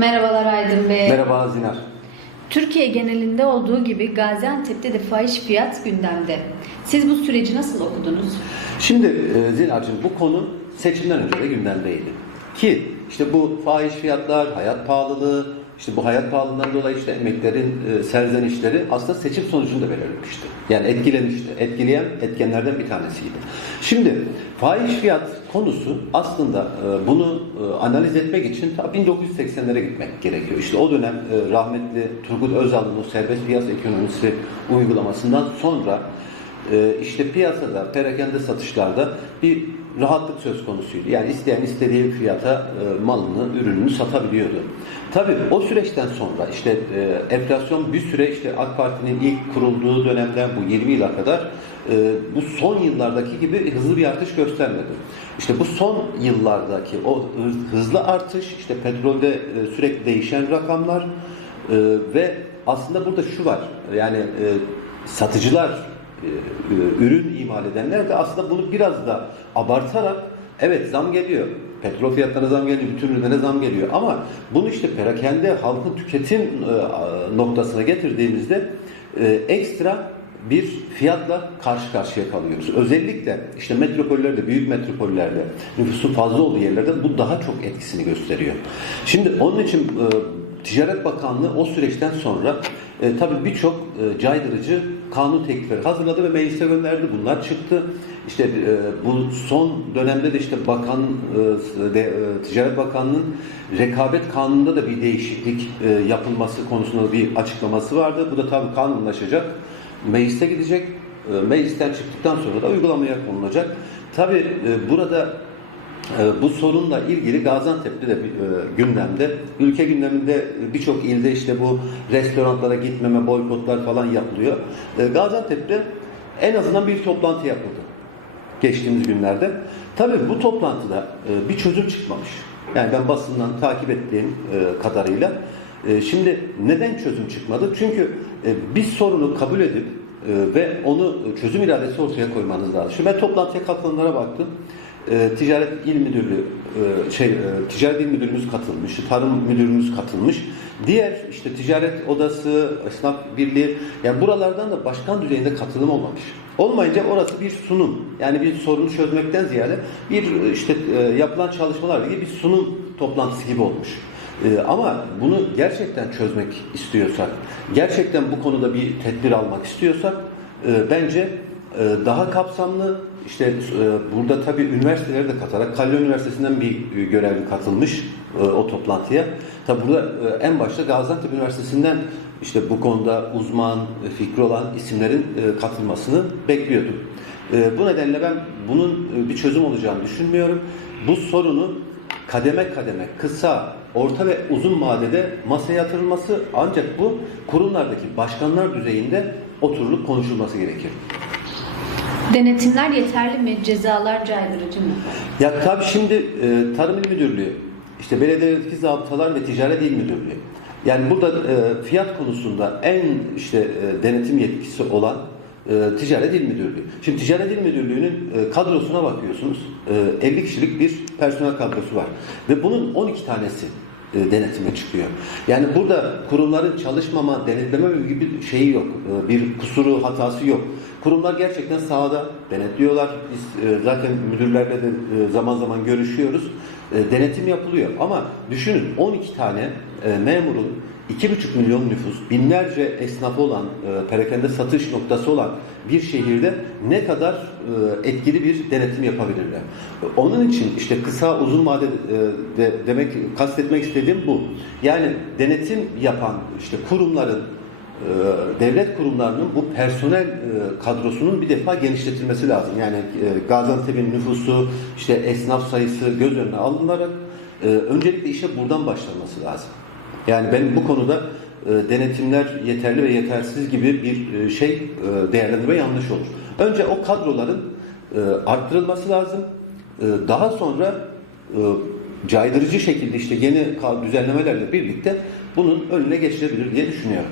Merhabalar Aydın Bey. Merhaba Zinar. Türkiye genelinde olduğu gibi Gaziantep'te de fahiş fiyat gündemde. Siz bu süreci nasıl okudunuz? Şimdi e, Zinar'cığım bu konu seçimden önce de gündemdeydi. Ki işte bu fahiş fiyatlar, hayat pahalılığı, işte bu hayat pahalılığından dolayı işte emeklerin e, serzenişleri aslında seçim sonucunda belirlemişti. Yani etkilemişti. Etkileyen etkenlerden bir tanesiydi. Şimdi fahiş fiyat konusu aslında e, bunu e, analiz etmek için ta 1980'lere gitmek gerekiyor. İşte o dönem e, rahmetli Turgut Özal'ın o serbest piyasa ekonomisi uygulamasından sonra işte piyasada, perakende satışlarda bir rahatlık söz konusuydu. Yani isteyen istediği fiyata e, malını, ürününü satabiliyordu. Tabii o süreçten sonra işte e, enflasyon bir süre işte AK Parti'nin ilk kurulduğu dönemden bu 20 yıla kadar e, bu son yıllardaki gibi hızlı bir artış göstermedi. İşte bu son yıllardaki o hı- hızlı artış, işte petrolde sürekli değişen rakamlar ve aslında burada şu var, yani satıcılar, ürün imal edenler de aslında bunu biraz da abartarak evet zam geliyor. Petrol fiyatlarına zam geliyor, bütün ürünlere zam geliyor. Ama bunu işte perakende halkın tüketim e, noktasına getirdiğimizde e, ekstra bir fiyatla karşı karşıya kalıyoruz. Özellikle işte metropollerde, büyük metropollerde, nüfusun fazla olduğu yerlerde bu daha çok etkisini gösteriyor. Şimdi onun için e, Ticaret Bakanlığı o süreçten sonra e, tabii birçok e, caydırıcı kanun teklifleri hazırladı ve meclise gönderdi. Bunlar çıktı. İşte e, bu son dönemde de işte bakan e, de, e, Ticaret Bakanlığı'nın rekabet kanununda da bir değişiklik e, yapılması konusunda bir açıklaması vardı. Bu da tabii kanunlaşacak. Meclise gidecek. E, meclisten çıktıktan sonra da uygulamaya konulacak. Tabii e, burada bu sorunla ilgili Gaziantep'te de e, gündemde. Ülke gündeminde birçok ilde işte bu restoranlara gitmeme, boykotlar falan yapılıyor. E, Gaziantep'te en azından bir toplantı yapıldı geçtiğimiz günlerde. Tabii bu toplantıda e, bir çözüm çıkmamış. Yani ben basından takip ettiğim e, kadarıyla. Şimdi neden çözüm çıkmadı? Çünkü bir sorunu kabul edip ve onu çözüm iradesi ortaya koymanız lazım. Şimdi ben toplantıya katılanlara baktım. E, Ticaret İl Müdürlüğü e, şey e, Ticaret İl Müdürümüz katılmış, Tarım Müdürümüz katılmış. Diğer işte Ticaret Odası, Esnaf Birliği yani buralardan da başkan düzeyinde katılım olmamış. Olmayınca orası bir sunum. Yani bir sorunu çözmekten ziyade bir işte e, yapılan çalışmalar gibi bir sunum toplantısı gibi olmuş. E, ama bunu gerçekten çözmek istiyorsak, gerçekten bu konuda bir tedbir almak istiyorsak e, bence daha kapsamlı işte e, burada tabii üniversiteleri de katarak Kalya Üniversitesi'nden bir e, görevli katılmış e, o toplantıya. Tabii burada en başta Gaziantep Üniversitesi'nden işte bu konuda uzman, fikri olan isimlerin katılmasını bekliyordum. Bu nedenle ben bunun bir çözüm olacağını düşünmüyorum. Bu sorunu kademe kademe, kısa, orta ve uzun vadede masaya yatırılması ancak bu kurumlardaki başkanlar düzeyinde oturulup konuşulması gerekir. Denetimler yeterli mi? Cezalar caydırıcı mı? Ya tabii şimdi e, Tarım İl Müdürlüğü, işte belediyedeki zabıtalar ve Ticaret İl Müdürlüğü. Yani burada e, fiyat konusunda en işte e, denetim yetkisi olan e, Ticaret İl Müdürlüğü. Şimdi Ticaret İl Müdürlüğü'nün e, kadrosuna bakıyorsunuz. E, 50 kişilik bir personel kadrosu var. Ve bunun 12 tanesi e, denetime çıkıyor. Yani burada kurumların çalışmama, denetleme gibi bir şeyi yok. E, Bir kusuru, hatası yok. Kurumlar gerçekten sahada denetliyorlar. Biz e, zaten müdürlerle de e, zaman zaman görüşüyoruz. E, Denetim yapılıyor. Ama düşünün 12 tane memurun 2,5 milyon nüfus, binlerce esnafı olan, perakende satış noktası olan bir şehirde ne kadar etkili bir denetim yapabilirler. Onun için işte kısa uzun vade e, de, demek kastetmek istediğim bu. Yani denetim yapan işte kurumların devlet kurumlarının bu personel e, kadrosunun bir defa genişletilmesi lazım. Yani e, Gaziantep'in nüfusu, işte esnaf sayısı göz önüne alınarak e, öncelikle işe buradan başlanması lazım. Yani ben bu konuda denetimler yeterli ve yetersiz gibi bir şey değerlendirme yanlış olur. Önce o kadroların arttırılması lazım. Daha sonra caydırıcı şekilde işte yeni düzenlemelerle birlikte bunun önüne geçilebilir diye düşünüyorum.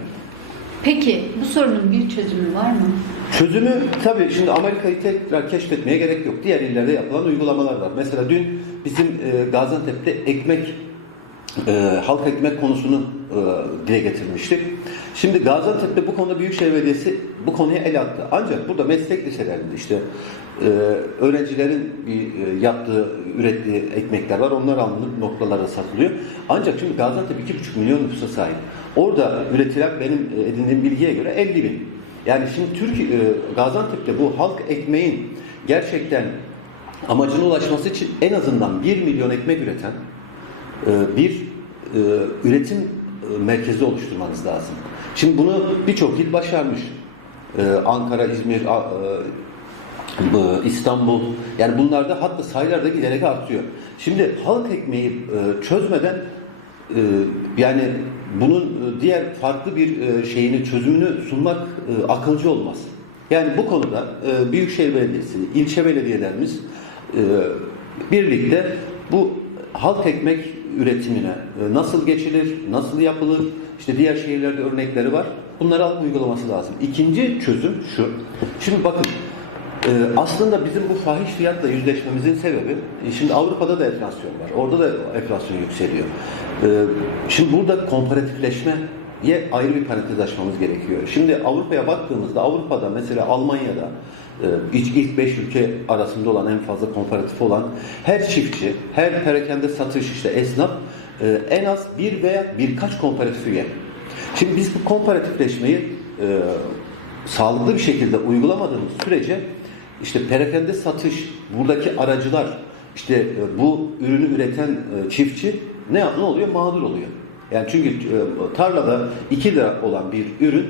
Peki bu sorunun bir çözümü var mı? Çözümü tabii şimdi Amerika'yı tekrar keşfetmeye gerek yok. Diğer illerde yapılan uygulamalar var. Mesela dün bizim e, Gaziantep'te ekmek e, halk ekmek konusunu e, dile getirmiştik. Şimdi Gaziantep'te bu konuda Büyükşehir Belediyesi bu konuya el attı. Ancak burada meslek liselerinde işte e, öğrencilerin bir e, yaptığı, ürettiği ekmekler var. Onlar alınıp noktalara satılıyor. Ancak şimdi Gaziantep 2,5 milyon nüfusa sahip. Orada üretilen benim e, edindiğim bilgiye göre 50 bin. Yani şimdi Türkiye, e, Gaziantep'te bu halk ekmeğin gerçekten amacına ulaşması için en azından 1 milyon ekmek üreten e, bir e, üretim e, merkezi oluşturmanız lazım. Şimdi bunu birçok il başarmış. E, Ankara, İzmir, e, bu İstanbul yani bunlarda hatta sayılar da giderek artıyor. Şimdi halk ekmeği e, çözmeden e, yani bunun e, diğer farklı bir e, şeyini çözümünü sunmak e, akılcı olmaz. Yani bu konuda e, Büyükşehir Belediyesi, ilçe belediyelerimiz e, birlikte bu halk ekmek üretimine e, nasıl geçilir, nasıl yapılır, işte diğer şehirlerde örnekleri var. Bunları alıp uygulaması lazım. İkinci çözüm şu. Şimdi bakın ee, aslında bizim bu fahiş fiyatla yüzleşmemizin sebebi, e, şimdi Avrupa'da da enflasyon var. Orada da enflasyon yükseliyor. Şimdi burada komparatifleşmeye ayrı bir parantez açmamız gerekiyor. Şimdi Avrupa'ya baktığımızda, Avrupa'da mesela Almanya'da e, ilk ilk 5 ülke arasında olan en fazla komparatif olan her çiftçi, her perakende satış işte esnaf e, en az bir veya birkaç komparatif üye. Şimdi biz bu komparatifleşmeyi e, sağlıklı bir şekilde uygulamadığımız sürece işte perakende satış, buradaki aracılar, işte e, bu ürünü üreten e, çiftçi ne ne oluyor? Mağdur oluyor. Yani çünkü e, tarlada 2 lira olan bir ürün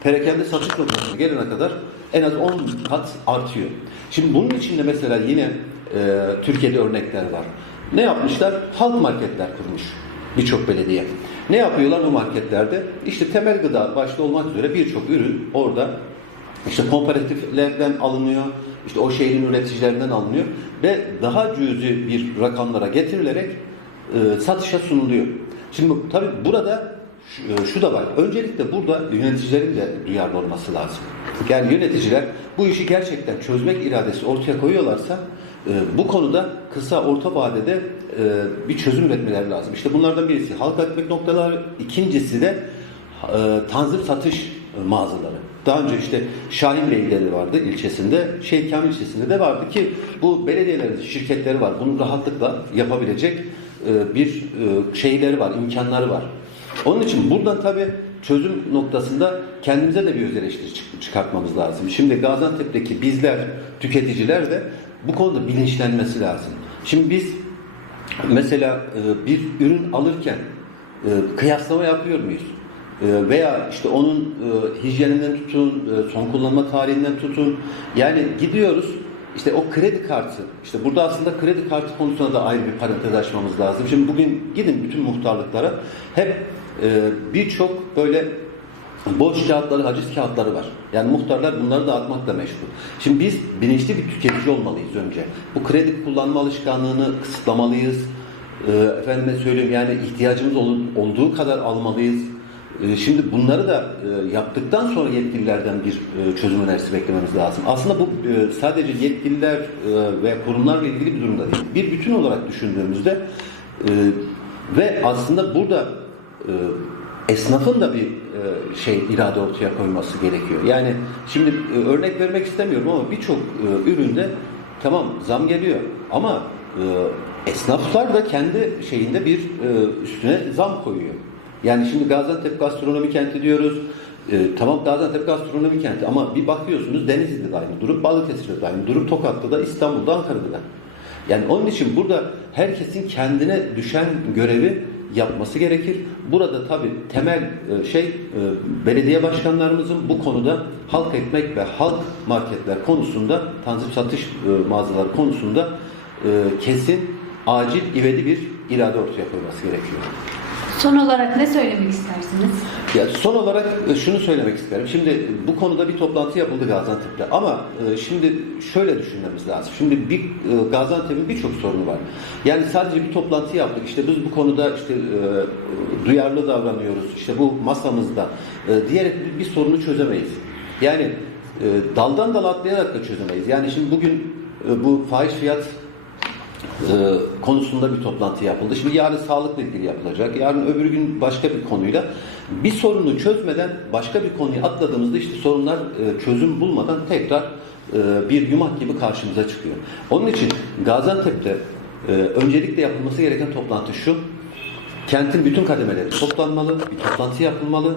perakende satış noktasına gelene kadar en az 10 kat artıyor. Şimdi bunun içinde mesela yine e, Türkiye'de örnekler var. Ne yapmışlar? Halk marketler kurmuş birçok belediye. Ne yapıyorlar bu marketlerde? İşte temel gıda başta olmak üzere birçok ürün orada işte komparatiflerden alınıyor, işte o şehrin üreticilerinden alınıyor ve daha cüzi bir rakamlara getirilerek e, satışa sunuluyor. Şimdi tabii burada şu, e, şu da var. Öncelikle burada yöneticilerin de duyarlı olması lazım. Yani yöneticiler bu işi gerçekten çözmek iradesi ortaya koyuyorlarsa e, bu konuda kısa orta vadede e, bir çözüm üretmeleri lazım. İşte bunlardan birisi halk ekmek noktaları, ikincisi de tanzim satış mağazaları. Daha önce işte Şahin Beyleri vardı ilçesinde, Şehit Kamil ilçesinde de vardı ki bu belediyelerin şirketleri var. Bunu rahatlıkla yapabilecek bir şeyleri var, imkanları var. Onun için buradan tabii çözüm noktasında kendimize de bir öz çıkartmamız lazım. Şimdi Gaziantep'teki bizler, tüketiciler de bu konuda bilinçlenmesi lazım. Şimdi biz mesela e, bir ürün alırken e, kıyaslama yapıyor muyuz? E, veya işte onun hijyeninden tutun, son kullanma tarihinden tutun. Yani gidiyoruz işte o kredi kartı, işte burada aslında kredi kartı konusuna da ayrı bir parantez açmamız lazım. Şimdi bugün gidin bütün muhtarlıklara hep birçok böyle boş kağıtları, haciz kağıtları var. Yani muhtarlar bunları dağıtmakla meşgul. Şimdi biz bilinçli bir tüketici olmalıyız önce. Bu kredi kullanma alışkanlığını kısıtlamalıyız. Ee, efendime söyleyeyim yani ihtiyacımız ol- olduğu kadar almalıyız. Ee, şimdi bunları da e, yaptıktan sonra yetkililerden bir e, çözüm önerisi beklememiz lazım. Aslında bu e, sadece yetkililer e, ve kurumlarla ilgili bir durum da değil. Bir bütün olarak düşündüğümüzde e, ve aslında burada e, esnafın da bir e, şey irade ortaya koyması gerekiyor. Yani şimdi e, örnek vermek istemiyorum ama birçok e, üründe tamam zam geliyor ama e, esnaflar da kendi şeyinde bir e, üstüne zam koyuyor. Yani şimdi Gaziantep gastronomi kenti diyoruz. E, tamam Gaziantep gastronomi kenti ama bir bakıyorsunuz Denizli'de de aynı durum, Balıkesir'de de aynı durum, Tokat'ta da, İstanbul'da, Ankara'da da. Yani onun için burada herkesin kendine düşen görevi yapması gerekir. Burada tabii temel e, şey e, belediye başkanlarımızın bu konuda halk ekmek ve halk marketler konusunda tanzim satış e, mağazaları konusunda kesin acil ivedi bir irade ortaya koyması gerekiyor. Son olarak ne söylemek istersiniz? Ya son olarak e, şunu söylemek isterim. Şimdi bu konuda bir toplantı yapıldı Gaziantep'te ama e, şimdi şöyle düşünmemiz lazım. Şimdi bir e, Gaziantep'in birçok sorunu var. Yani sadece bir toplantı yaptık. İşte biz bu konuda işte duyarlı davranıyoruz. İşte bu masamızda diyerek bir, sorunu çözemeyiz. Yani daldan dala atlayarak da çözemeyiz. Yani şimdi bugün bu fahiş fiyat e, konusunda bir toplantı yapıldı. Şimdi yarın sağlıkla ilgili yapılacak. Yarın öbür gün başka bir konuyla. Bir sorunu çözmeden başka bir konuyu atladığımızda işte sorunlar e, çözüm bulmadan tekrar e, bir yumak gibi karşımıza çıkıyor. Onun için Gaziantep'te e, öncelikle yapılması gereken toplantı şu. Kentin bütün kademeleri toplanmalı, bir toplantı yapılmalı.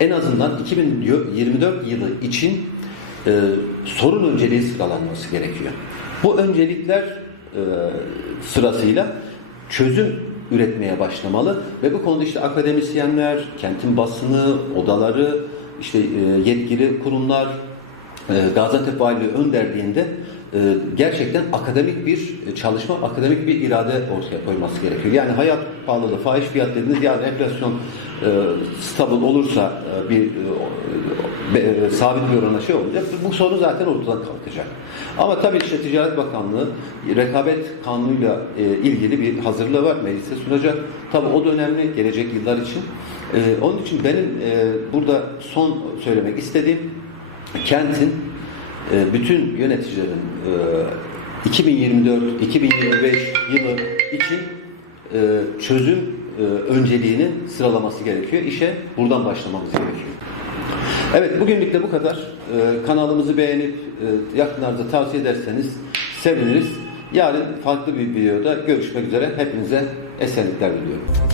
En azından 2024 yılı için e, sorun önceliği sıralanması gerekiyor. Bu öncelikler sırasıyla çözüm üretmeye başlamalı ve bu konuda işte akademisyenler, kentin basını, odaları, işte e, yetkili kurumlar, e, Gaziantep Valiliği önderliğinde e, gerçekten akademik bir çalışma, akademik bir irade ortaya koyması gerekiyor. Yani hayat pahalılığı, fahiş fiyat dediğiniz yani enflasyon e, stabil olursa e, bir e, sabit bir orana şey olacak. Bu sorun zaten ortadan kalkacak. Ama tabii işte Ticaret Bakanlığı rekabet kanunuyla e, ilgili bir hazırlığı var. Meclise sunacak. Tabii o da önemli gelecek yıllar için. E, onun için benim e, burada son söylemek istediğim kentin e, bütün yöneticilerin e, 2024-2025 yılı için e, çözüm e, önceliğini sıralaması gerekiyor. İşe buradan başlamamız gerekiyor. Evet bugünlük de bu kadar. E, kanalımızı beğenip e, yakınlarda tavsiye ederseniz seviniriz. Yarın farklı bir videoda görüşmek üzere. Hepinize esenlikler diliyorum.